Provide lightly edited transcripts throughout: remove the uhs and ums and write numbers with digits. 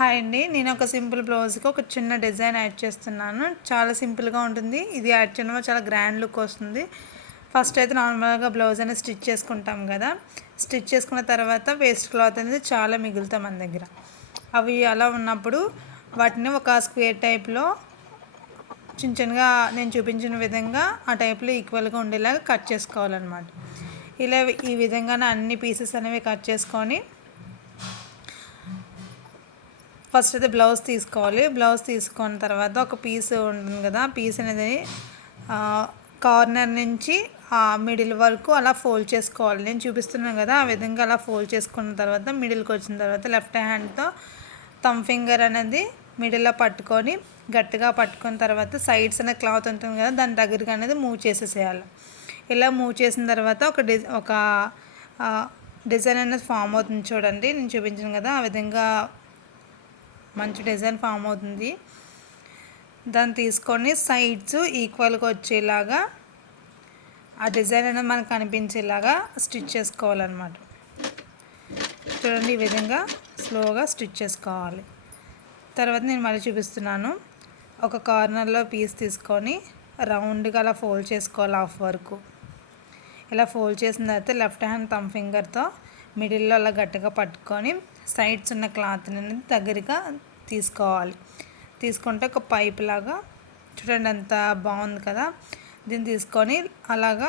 Hi అండి, నేను ఒక సింపుల్ బ్లౌజ్కి ఒక చిన్న డిజైన్ యాడ్ చేస్తున్నాను. చాలా సింపుల్గా ఉంటుంది. ఇది యాడ్ చేయడం వల్ల చాలా గ్రాండ్ లుక్ వస్తుంది. ఫస్ట్ అయితే నార్మల్గా బ్లౌజ్ అనేది స్టిచ్ చేసుకుంటాం కదా. స్టిచ్ చేసుకున్న తర్వాత వేస్ట్ క్లాత్ అనేది చాలా మిగులుతాం మన దగ్గర. అవి అలా ఉన్నప్పుడు వాటిని ఒక స్క్వేర్ టైప్లో చిన్న చిన్నగా నేను చూపించిన విధంగా ఆ టైప్లో ఈక్వల్గా ఉండేలాగా కట్ చేసుకోవాలన్నమాట. ఇలా ఈ విధంగానే అన్ని పీసెస్ అనేవి కట్ చేసుకొని ఫస్ట్ అయితే బ్లౌజ్ తీసుకోవాలి. బ్లౌజ్ తీసుకున్న తర్వాత ఒక పీస్ ఉంటుంది కదా, పీస్ అనేది కార్నర్ నుంచి మిడిల్ వరకు అలా ఫోల్డ్ చేసుకోవాలి. నేను చూపిస్తున్నాను కదా, ఆ విధంగా అలా ఫోల్డ్ చేసుకున్న తర్వాత మిడిల్కి వచ్చిన తర్వాత లెఫ్ట్ హ్యాండ్తో థంబ్ ఫింగర్ అనేది మిడిల్లో పట్టుకొని గట్టిగా పట్టుకున్న తర్వాత సైడ్స్ అనే క్లాత్ ఉంటుంది కదా, దాని దగ్గరికి అనేది మూవ్ చేసేసేయాలి. ఇలా మూవ్ చేసిన తర్వాత ఒక డిజైన్ అనేది ఫామ్ అవుతుంది. చూడండి, నేను చూపించాను కదా, ఆ విధంగా మంచి డిజైన్ ఫామ్ అవుతుంది. దాన్ని తీసుకొని సైడ్స్ ఈక్వల్గా వచ్చేలాగా ఆ డిజైన్ అనేది మనకు కనిపించేలాగా స్టిచ్ చేసుకోవాలన్నమాట. చూడండి, ఈ విధంగా స్లోగా స్టిచ్ చేసుకోవాలి. తర్వాత నేను మళ్ళీ చూపిస్తున్నాను. ఒక కార్నర్లో పీస్ తీసుకొని రౌండ్గా అలా ఫోల్డ్ చేసుకోవాలి హాఫ్ వరకు. ఇలా ఫోల్డ్ చేసిన తర్వాత లెఫ్ట్ హ్యాండ్ థంబ్ ఫింగర్తో మిడిల్లో అలా గట్టిగా పట్టుకొని సైడ్స్ ఉన్న క్లాత్ అనేది దగ్గరగా తీసుకోవాలి. తీసుకుంటే ఒక పైప్ లాగా చూడండి, ఎంత బాగుంది కదా. దీన్ని తీసుకొని అలాగా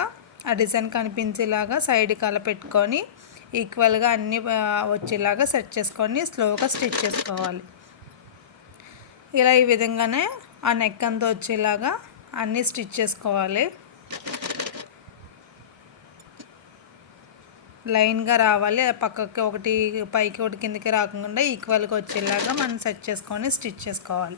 ఆ డిజైన్ కనిపించేలాగా సైడ్కి అలా పెట్టుకొని ఈక్వల్గా అన్నీ వచ్చేలాగా సెట్ చేసుకొని స్లోగా స్టిచ్ చేసుకోవాలి. ఇలా ఈ విధంగానే ఆ నెక్ అంతా వచ్చేలాగా అన్నీ స్టిచ్ చేసుకోవాలి. లైన్గా రావాలి, పక్కకి ఒకటి పైకి ఒకటి కిందకి రాకుండా ఈక్వల్గా వచ్చేలాగా మనం సెట్ చేసుకొని స్టిచ్ చేసుకోవాలి.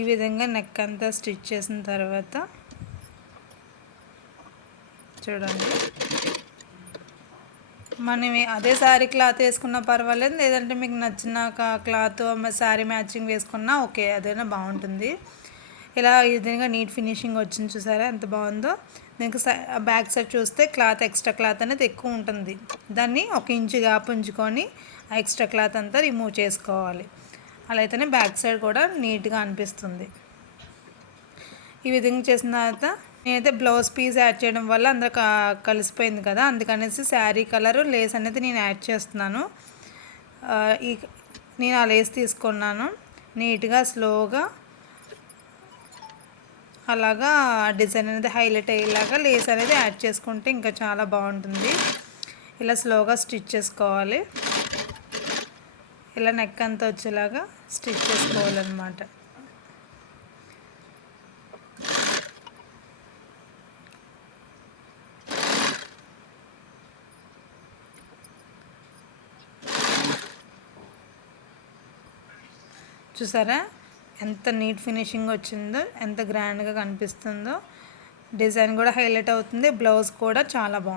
ఈ విధంగా నెక్ అంతా స్టిచ్ చేసిన తర్వాత చూడండి, మనం అదే శారీ క్లాత్ వేసుకున్నా పర్వాలేదు, లేదంటే మీకు నచ్చిన క్లాత్ శారీ మ్యాచింగ్ వేసుకున్నా ఓకే, అదైనా బాగుంటుంది. ఇలా ఈ విధంగా నీట్ ఫినిషింగ్ వచ్చింది. చూసారా ఎంత బాగుందో. దీనికి బ్యాక్ సైడ్ చూస్తే క్లాత్ ఎక్స్ట్రా క్లాత్ అనేది ఎక్కువ ఉంటుంది. దాన్ని 1 ఇంచు గ్యాప్ ఉంచుకొని ఆ ఎక్స్ట్రా క్లాత్ అంతా రిమూవ్ చేసుకోవాలి. అలా అయితేనే బ్యాక్ సైడ్ కూడా నీట్గా అనిపిస్తుంది. ఈ విధంగా చేసిన తర్వాత నేనైతే బ్లౌజ్ పీస్ యాడ్ చేయడం వల్ల అందరూ కలిసిపోయింది కదా, అందుకనేసి శారీ కలరు లేస్ అనేది నేను యాడ్ చేస్తున్నాను. నేను ఆ లేస్ తీసుకున్నాను. నీట్గా స్లోగా అలాగా డిజైన్ అనేది హైలైట్ అయ్యేలాగా లేస్ అనేది యాడ్ చేసుకుంటే ఇంకా చాలా బాగుంటుంది. ఇలా స్లోగా స్టిచ్ చేసుకోవాలి. ఇలా నెక్ అంతా వచ్చేలాగా స్టిచ్ చేసుకోవాలన్నమాట. చూసారా ఎంత నీట్ ఫినిషింగ్ వచ్చిందో, ఎంత గ్రాండ్గా కనిపిస్తుందో. డిజైన్ కూడా హైలైట్ అవుతుంది. బ్లౌజ్ కూడా చాలా బాగుంది.